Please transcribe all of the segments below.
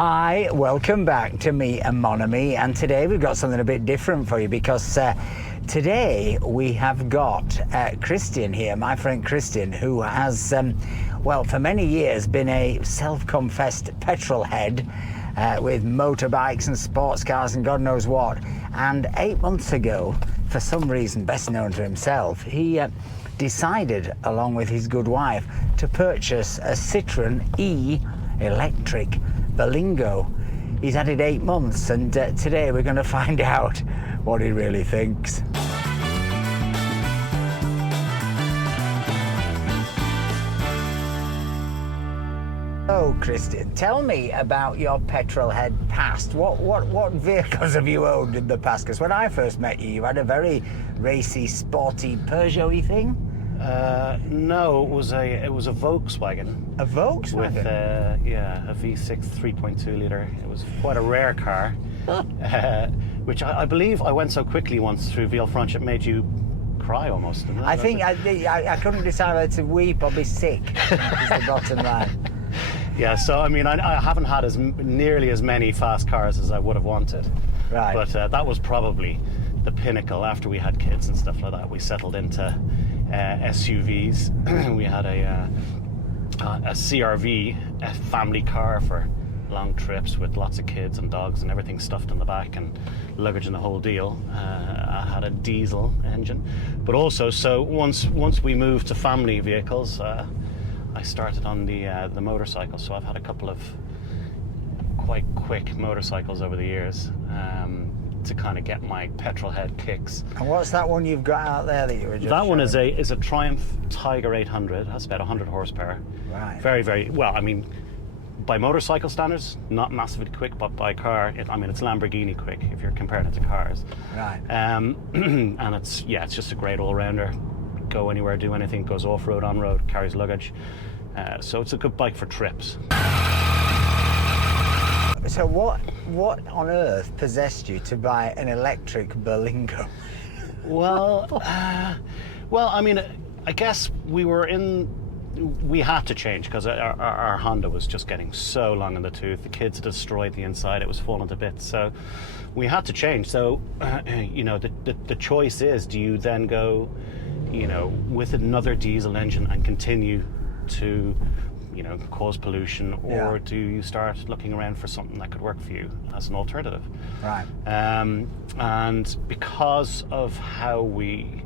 Hi, welcome back to Me and Mon Ami, and today we've got something a bit different for you because today we have got Christian here, my friend Christian, who has, well, for many years been a self-confessed petrol head with motorbikes and sports cars and God knows what. And 8 months ago, for some reason best known to himself, he decided, along with his good wife, to purchase a Citroen electric Berlingo. He's had it 8 months, and today we're going to find out what he really thinks. So, Christian, tell me about your petrolhead past. What vehicles have you owned in the past? Because when I first met you, you had a very racy, sporty Peugeot-y thing. No, it was a Volkswagen. A Volkswagen? With a V6 3.2 litre. It was quite a rare car, which I believe I went so quickly once through Villefranche it made you cry almost. I think I couldn't decide whether to weep or be sick. Is the bottom line. Yeah, so I mean, I haven't had nearly as many fast cars as I would have wanted. Right. But that was probably the pinnacle. After we had kids and stuff like that, we settled into SUVs. We had a CRV, a family car for long trips with lots of kids and dogs and everything stuffed in the back and luggage and the whole deal. I had a diesel engine, but also, so once we moved to family vehicles, I started on the motorcycle. So I've had a couple of quite quick motorcycles over the years to kind of get my petrol head kicks. And what's that one you've got out there that you were just That one showing? is a Triumph Tiger 800. That's about 100 horsepower. Right. Very, very well. I mean, by motorcycle standards, not massively quick, but by car, it's Lamborghini quick if you're comparing it to cars. Right. And it's just a great all-rounder. Go anywhere, do anything. Goes off-road, on-road, carries luggage. So it's a good bike for trips. So what on earth possessed you to buy an electric Berlingo? Well, I mean, I guess we had to change because our Honda was just getting so long in the tooth. The kids had destroyed the inside; it was falling to bits. So we had to change. So the choice is: do you then go, with another diesel engine and continue to cause pollution, or do you start looking around for something that could work for you as an alternative? Right. And because of how we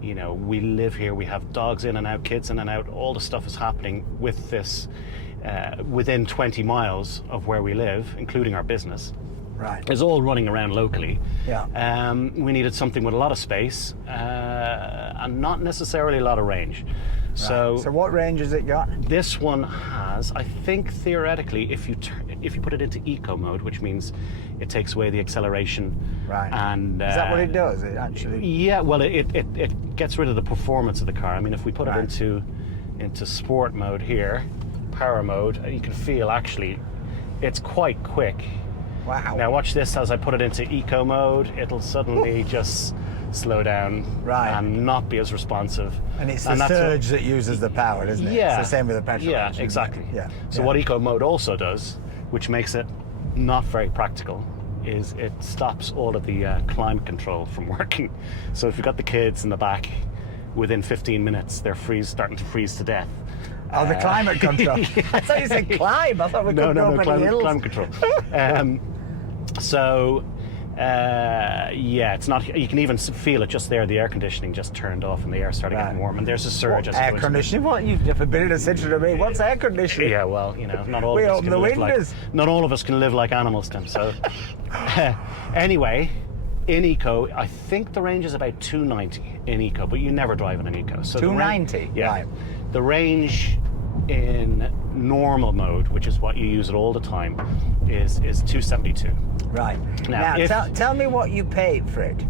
live here, we have dogs in and out, kids in and out, all the stuff is happening with this within 20 miles of where we live, including our business. Right. It's all running around locally. Yeah. We needed something with a lot of space and not necessarily a lot of range. Right. So what range has it got? This one has, I think theoretically, if you put it into eco mode, which means it takes away the acceleration. Right. And is that what it does? It actually. Yeah. Well, it gets rid of the performance of the car. I mean, if we put it into sport mode here, power mode, you can feel actually it's quite quick. Wow. Now watch this as I put it into eco mode. It'll suddenly just slow down and not be as responsive. And it's the surge that uses the power, isn't it? Yeah. It's the same with the petrol. Yeah, engine, exactly. Yeah. So what eco mode also does, which makes it not very practical, is it stops all of the climate control from working. So if you've got the kids in the back, within 15 minutes they're starting to freeze to death. Oh, the climate control. I thought you said climb. I thought we could go up any hills. Climate control. It's not. You can even feel it just there. The air conditioning just turned off, and the air started getting warm. And there's a surge. Air conditioning? What? You've never been in a Citroen to me. What's air conditioning? Yeah, well, not all. We of us open can the live windows. Not all of us can live like animals, Tim. So, anyway, in eco, I think the range is about 290 in eco, but you never drive in an eco. So 290. Yeah. Right. The range in normal mode, which is what you use it all the time, is 272. Right. Now tell me what you paid for it.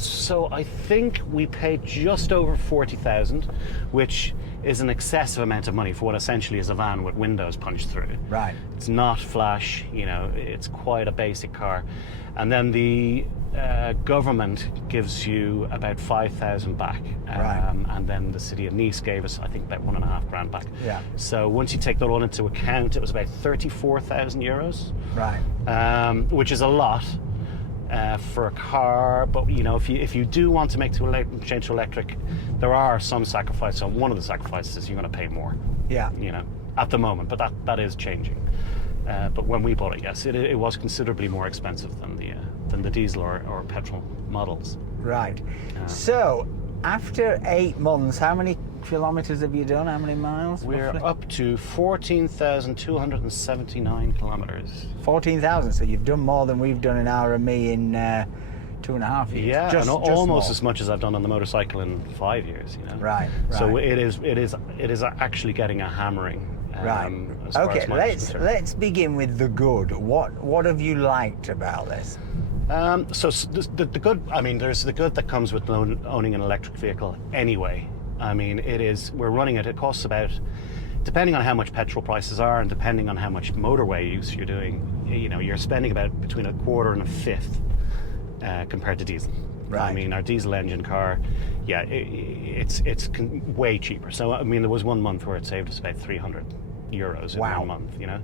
So I think we paid just over 40,000, which is an excessive amount of money for what essentially is a van with windows punched through. Right. It's not flash, it's quite a basic car. And then the government gives you about 5,000 back, Right. and then the city of Nice gave us, I think, about £1.5 grand back. Yeah. So once you take that all into account, it was about 34,000 euros, Right. which is a lot for a car. But you know, if you do want to change to electric, there are some sacrifices. So one of the sacrifices is you're going to pay more. Yeah. You know, at the moment, but that is changing. But when we bought it, yes, it was considerably more expensive than the diesel or petrol models. Right. So, after 8 months, how many kilometers have you done? How many miles? We're roughly? up to 14,279 kilometers. 14,000. So you've done more than we've done in our and me in 2.5 years. Yeah, just almost more. as much as I've done on the motorcycle in 5 years. You know. Right. So right. it is actually getting a hammering. Right. As far Okay. as mileage is concerned. Let's begin with the good. What have you liked about this? So the good, I mean, there's the good that comes with owning an electric vehicle anyway. I mean, we're running it costs about, depending on how much petrol prices are and depending on how much motorway use you're doing, you know, you're spending about between a quarter and a fifth compared to diesel. Right. I mean, our diesel engine car, yeah, it's way cheaper. So, I mean, there was 1 month where it saved us about €300 in Wow. 1 month, you know.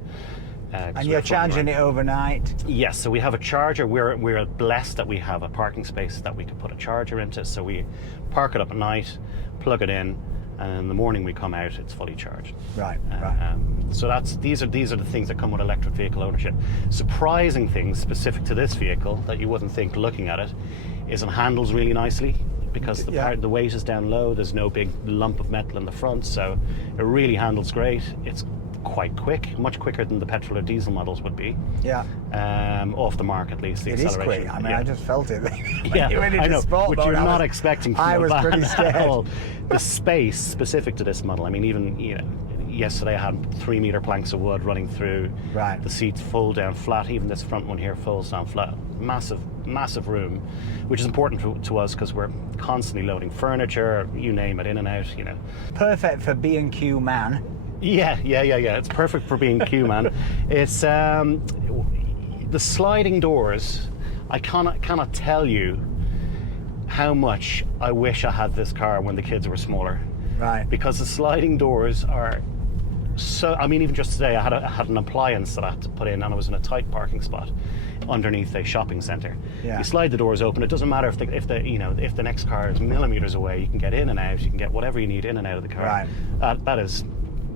And you're charging it overnight? Yes, so we have a charger. We're blessed that we have a parking space that we can put a charger into. So we park it up at night, plug it in, and in the morning we come out, it's fully charged. Right, right. So these are the things that come with electric vehicle ownership. Surprising things specific to this vehicle that you wouldn't think looking at it is it handles really nicely because the weight is down low. There's no big lump of metal in the front, so it really handles great. It's quite quick, much quicker than the petrol or diesel models would be. Yeah. Off the mark, at least. The It is acceleration. quick. I mean, I just felt it. Yeah, I know, which you're not expecting to I feel was that pretty at scared. all. The space specific to this model, I mean, even, you know, yesterday I had 3-meter planks of wood running through. Right. The seats fold down flat. Even this front one here folds down flat. Massive room, which is important to us because we're constantly loading furniture, you name it, in and out, you know. Perfect for B&Q man. Yeah. It's perfect for being Q, man. It's the sliding doors. I cannot tell you how much I wish I had this car when the kids were smaller. Right. Because the sliding doors are so. I mean, even just today, I had an appliance that I had to put in, and I was in a tight parking spot underneath a shopping centre. Yeah. You slide the doors open. It doesn't matter if the next car is millimeters away. You can get in and out. You can get whatever you need in and out of the car. Right. That is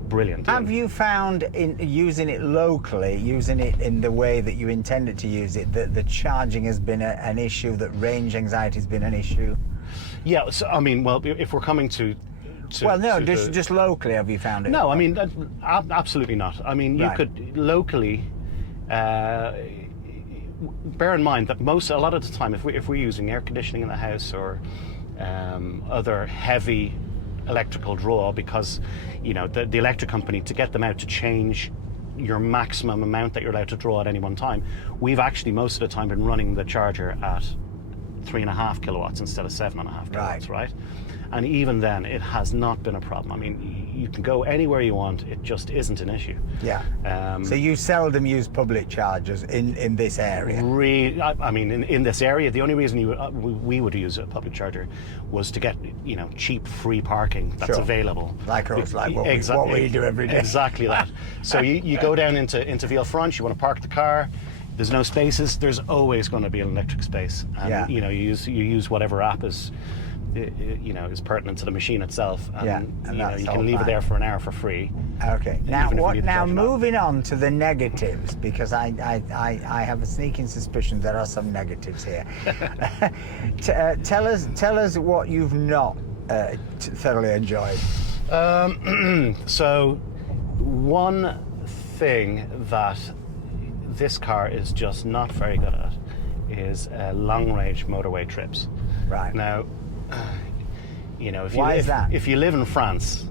brilliant. Have you found in using it locally, using it in the way that you intended to use it, that the charging has been an issue, that range anxiety has been an issue? Yeah. So I mean, well, if we're coming to well, no, to just locally have you found it? No, I mean, absolutely not. I mean, you Right. could locally. Bear in mind that a lot of the time, if we're using air conditioning in the house or other heavy electrical draw, because you know the electric company, to get them out to change your maximum amount that you're allowed to draw at any one time, we've actually most of the time been running the charger at 3.5 kilowatts instead of 7.5 kilowatts, right? And even then, it has not been a problem. I mean, you can go anywhere you want. It just isn't an issue. Yeah. So you seldom use public chargers in this area? I mean, in this area, the only reason we would use a public charger was to get, you know, cheap free parking that's available. Like us, like what we do every day. Exactly that. So you go down into Villefranche, you want to park the car. There's no spaces. There's always going to be an electric space, and you know, you use whatever app is pertinent to the machine itself, and you can leave it there for an hour for free. Okay. Now moving on to the negatives, because I have a sneaking suspicion there are some negatives here. Tell us what you've not thoroughly enjoyed. So one thing that this car is just not very good at is long-range motorway trips. Right. Now, you know, if you live in France,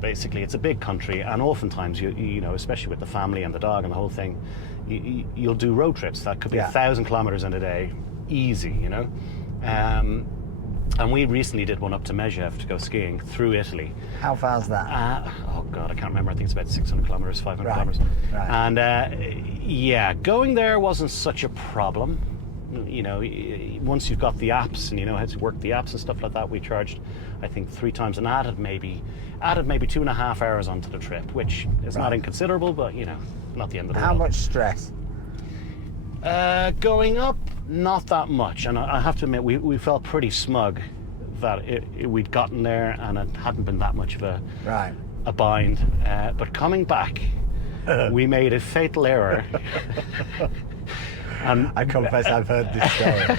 basically it's a big country, and oftentimes you know, especially with the family and the dog and the whole thing, you'll do road trips that could be 1,000 kilometers in a day, easy, you know. And we recently did one up to Megève to go skiing through Italy. How far is that? Oh God, I can't remember. I think it's about 600 kilometers, 500 kilometers. Right. And yeah, going there wasn't such a problem you know, once you've got the apps and you know how to work the apps and stuff like that, we charged, I think, 3 times and added maybe 2.5 hours onto the trip, which is not inconsiderable, but you know, not the end of the world. How much stress? Going up, not that much, and I have to admit, we felt pretty smug that we'd gotten there and it hadn't been that much of a bind. But coming back, we made a fatal error. And I confess I've heard this story.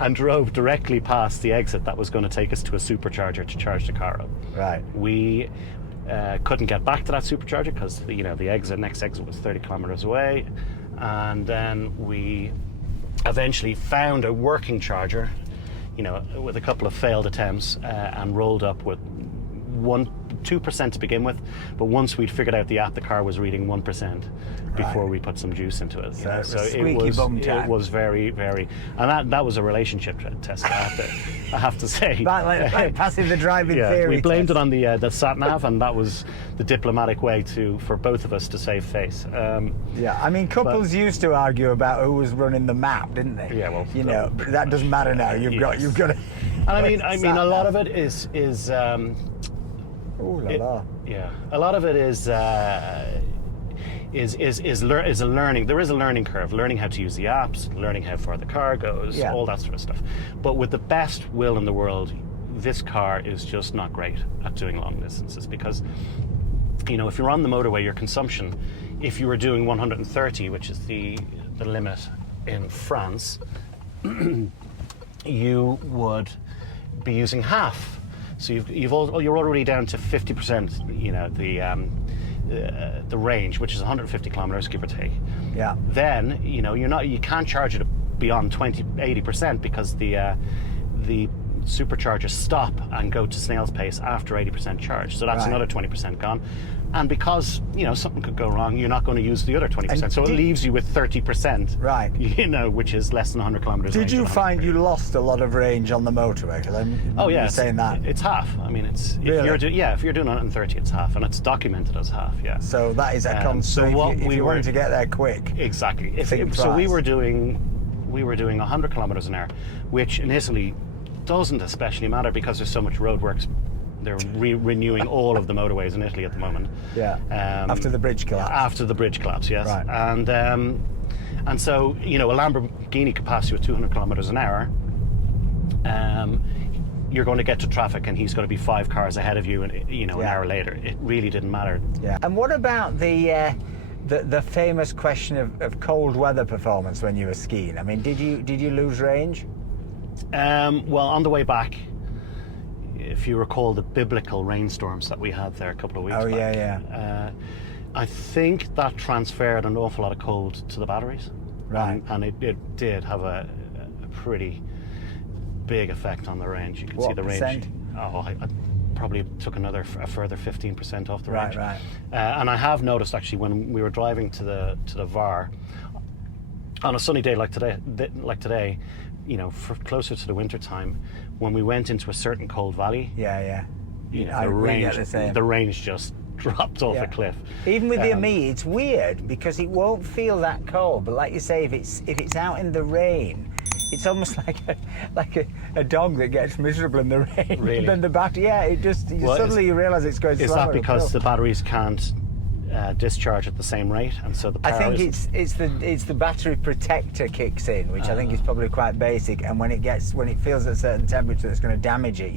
And drove directly past the exit that was going to take us to a supercharger to charge the car up. Right. We couldn't get back to that supercharger because you know the next exit was 30 kilometers away, and then we eventually found a working charger, you know, with a couple of failed attempts, and rolled up with 2% to begin with, but once we'd figured out the app, the car was reading 1% before we put some juice into it. So it was very, very, and that was a relationship test. I have to say, like passing the driving theory. We blamed test. it on the sat nav, and that was the diplomatic way for both of us to save face. Yeah, I mean, couples used to argue about who was running the map, didn't they? Yeah, well, you know, but that doesn't matter now. You've got to. And I mean, a lot of it is. Ooh la la. Yeah, a lot of it is a learning. There is a learning curve, learning how to use the apps, learning how far the car goes, all that sort of stuff. But with the best will in the world, this car is just not great at doing long distances because, you know, if you're on the motorway, your consumption, if you were doing 130, which is the limit in France, you would be using half. So you're already down to 50%. You know, the range, which is 150 kilometers, give or take. Yeah. Then you can't charge it beyond 80% because the superchargers stop and go to snail's pace after 80% charge. So that's another 20% gone. And because, you know, something could go wrong, you're not going to use the other 20%. So it leaves you with 30%. Right. You know, which is less than 100 kilometers. Did you find you lost a lot of range on the motorway? You're saying that. It's half. I mean, it's really? If you're doing 130, it's half, and it's documented as half. Yeah. So that is a concern. So if you wanted to get there quick. Exactly. So we were doing 100 kilometers an hour, which in Italy doesn't especially matter because there's so much roadworks. They're renewing all of the motorways in Italy at the moment. Yeah. After the bridge collapse. After the bridge collapse, yes. Right. And so, you know, a Lamborghini could pass you at 200 kilometers an hour. You're going to get to traffic, and he's going to be 5 cars ahead of you, and you know, an hour later. It really didn't matter. Yeah. And what about the famous question of cold weather performance when you were skiing? I mean, did you lose range? Well, on the way back, if you recall the biblical rainstorms that we had there a couple of weeks back. Yeah. I think that transferred an awful lot of cold to the batteries. Right. And it did have a pretty big effect on the range. You can see the range. Percent? I probably took a further 15% off the range. Right. And I have noticed actually when we were driving to the VAR on a sunny day like today, you know, for closer to the winter time, when we went into a certain cold valley, you know, the range just dropped off a cliff. Even with the Me, it's weird because it won't feel that cold, but like you say, if it's out in the rain, it's almost like a dog that gets miserable in the rain. Really? Then the battery, suddenly you realise it's going slower. Is that because the batteries can't discharge at the same rate, and so the power I think it's the battery protector kicks in, which I think is probably quite basic, and when it feels at a certain temperature that's going to damage it,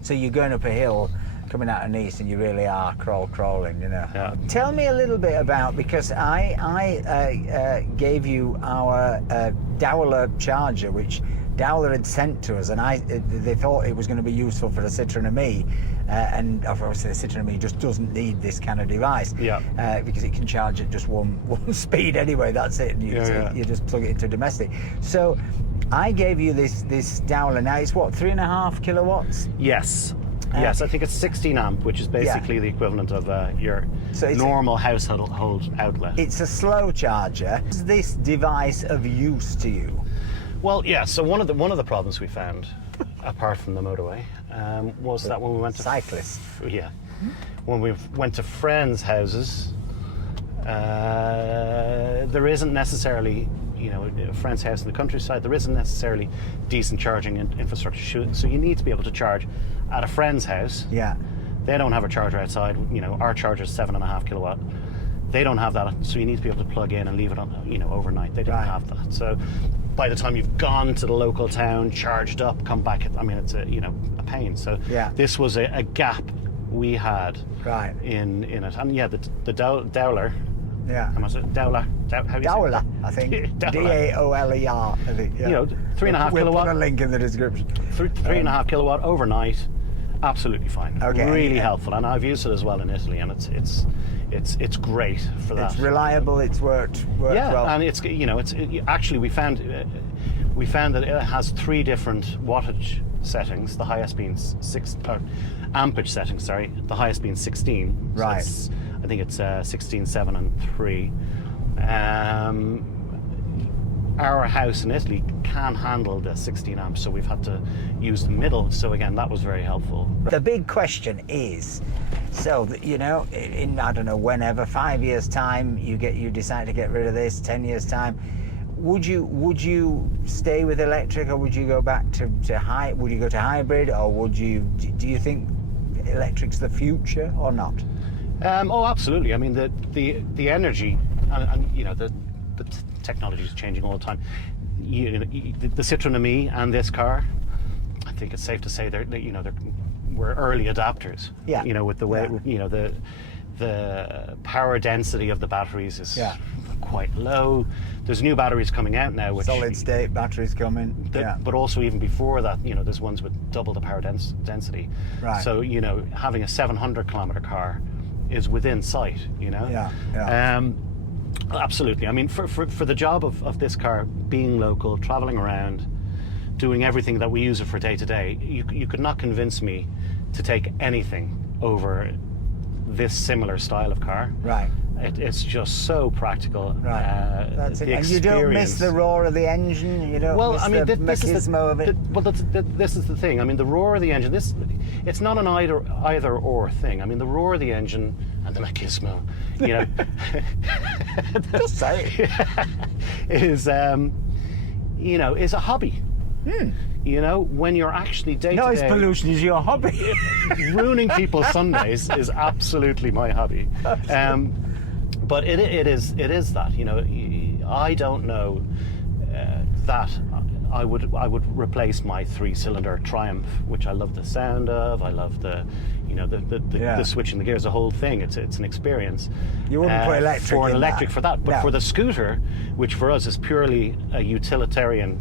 so you're going up a hill coming out of Nice and you really are crawling, you know. Yeah. Tell me a little bit about, because I gave you our Dowler charger, which Dowler had sent to us, and they thought it was going to be useful for the Citroen Me, and obviously the Citroen Me just doesn't need this kind of device, because it can charge at just one speed anyway. That's it. And you just plug it into domestic. So I gave you this Dowler. Now it's what, 3.5 kilowatts? Yes. Yes, I think it's 16 amp, which is basically the equivalent of your normal household outlet. It's a slow charger. Is this device of use to you? Well, yeah. So one of the problems we found, apart from the motorway, was that when we went to cyclists. When we went to friends' houses, there isn't necessarily, a friend's house in the countryside, there isn't necessarily decent charging infrastructure. So you need to be able to charge at a friend's house. Yeah. They don't have a charger outside. Our charger is 7.5 kilowatt. They don't have that, so you need to be able to plug in and leave it on, overnight. They don't have that. So by the time you've gone to the local town, charged up, come back, it's a pain. So this was a gap we had in it. And the Dowler. Yeah. Was it Dowler? Dowler, I think. Daoler, I think. Yeah. 3.5 we'll kilowatt. Put a link in the description. 3.5 kilowatt overnight, absolutely fine. Okay. Really helpful, and I've used it as well in Italy, and it's great for that. It's reliable. It's worked well. And actually we found that it has 3 different wattage settings. The highest being ampage settings. Sorry, the highest being 16. Right. So I think it's 16, 7, and 3. Our house in Italy can handle the 16 amps, so we've had to use the middle. So again, that was very helpful. The big question is, so in I don't know, whenever, 5 years time, you decide to get rid of this. 10 years time, would you stay with electric, or would you go back to would you go to hybrid, or do you think electric's the future or not? Oh, absolutely. I mean, the energy and the technology is changing all the time. The Citroen Me and this car, I think it's safe to say we're early adapters. Yeah. With the way the power density of the batteries is quite low. There's new batteries coming out now, which solid state batteries coming. But also even before that, there's ones with double the power density. Right. So having a 700 kilometer car is within sight. Absolutely. I mean, for the job of this car, being local, traveling around, doing everything that we use it for day to day, you could not convince me to take anything over this similar style of car. Right. It's just so practical. Right. That's it. And you don't miss the roar of the engine. You don't miss the machismo of it. This is the thing. I mean, the roar of the engine. It's not an either or thing. I mean, the roar of the engine and the machismo. Just say it. is a hobby. When you're actually day to day. Noise pollution is your hobby. Ruining people's Sundays is absolutely my hobby. But it is that. I don't know that I would replace my 3-cylinder Triumph, which I love the sound of. I love the switch and the gears, the whole thing. It's an experience. You wouldn't put electric for an in electric that. for that, but No. for the scooter, which for us is purely a utilitarian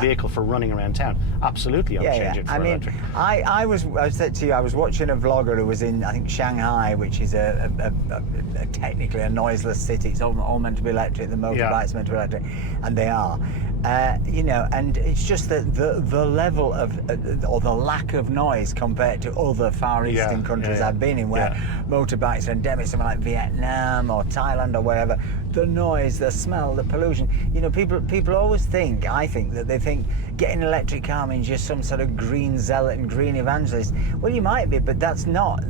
vehicle for running around town, absolutely, I would change it for electric. I said to you, I was watching a vlogger who was in, I think, Shanghai, which is technically a noiseless city. It's all meant to be electric. The motorbike's meant to be electric, and they are. And it's just that the level of or the lack of noise compared to other Far Eastern countries I've been in, where motorbikes are endemic, somewhere like Vietnam or Thailand or wherever. The noise, the smell, the pollution. People always think, I think, that they think getting an electric car means you're some sort of green zealot and green evangelist. Well, you might be, but that's not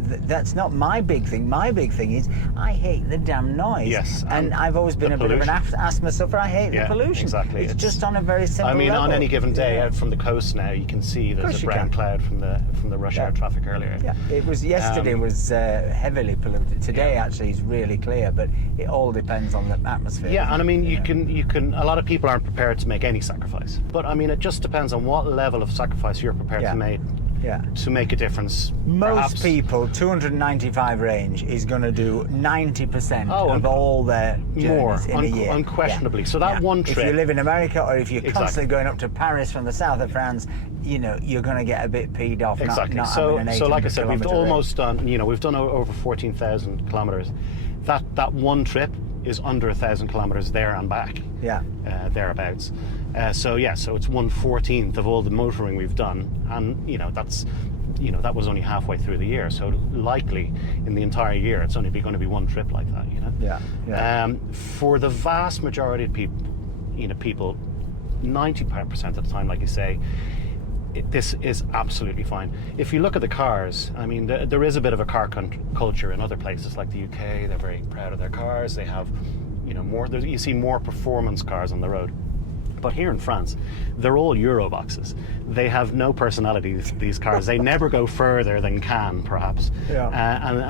my big thing. My big thing is I hate the damn noise. Yes, and I've always been a bit of an asthma sufferer. I hate the pollution. Exactly. It's just on a very simple level. On any given day out from the coast now, you can see there's a brown cloud from the rush hour traffic earlier. Yeah, it was yesterday was heavily polluted. Today actually is really clear, but it all depends on the atmosphere. Yeah, and I mean you can. A lot of people aren't prepared to make any sacrifice, but I mean it just depends on what level of sacrifice you're prepared to make. Yeah. To make a difference. Most people, 295 range is going to do 90% of all their journeys in a year. Unquestionably. So that one trip. If you live in America, or if you're constantly going up to Paris from the south of France, you're going to get a bit peed off. Exactly. Not so like I said, we've almost done. We've done over 14,000 kilometers. That one trip is under 1,000 kilometers there and back. Yeah. Thereabouts. So it's 1/14 of all the motoring we've done, and that was only halfway through the year. So likely in the entire year, it's only going to be one trip like that. Yeah. For the vast majority of people, 90% of the time, like you say, this is absolutely fine. If you look at the cars, I mean, there is a bit of a car culture in other places like the UK. They're very proud of their cars. They have, you know, you see more performance cars on the road. But here in France, they're all Euro boxes. They have no personality, these cars. They never go further than can, perhaps. Yeah.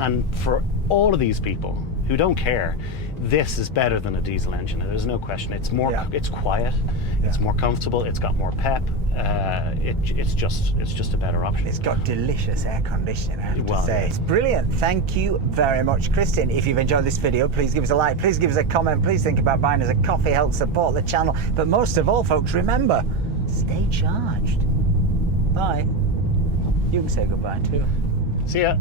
And for all of these people who don't care, this is better than a diesel engine. There's no question. It's more. Yeah. It's quiet. Yeah. It's more comfortable. It's got more pep. It's just a better option. It's got delicious air conditioning, I have to say. Yeah. It's brilliant. Thank you very much, Christian. If you've enjoyed this video, please give us a like, please give us a comment, please think about buying us a coffee, help support the channel. But most of all, folks, remember, stay charged. Bye. You can say goodbye too. See ya.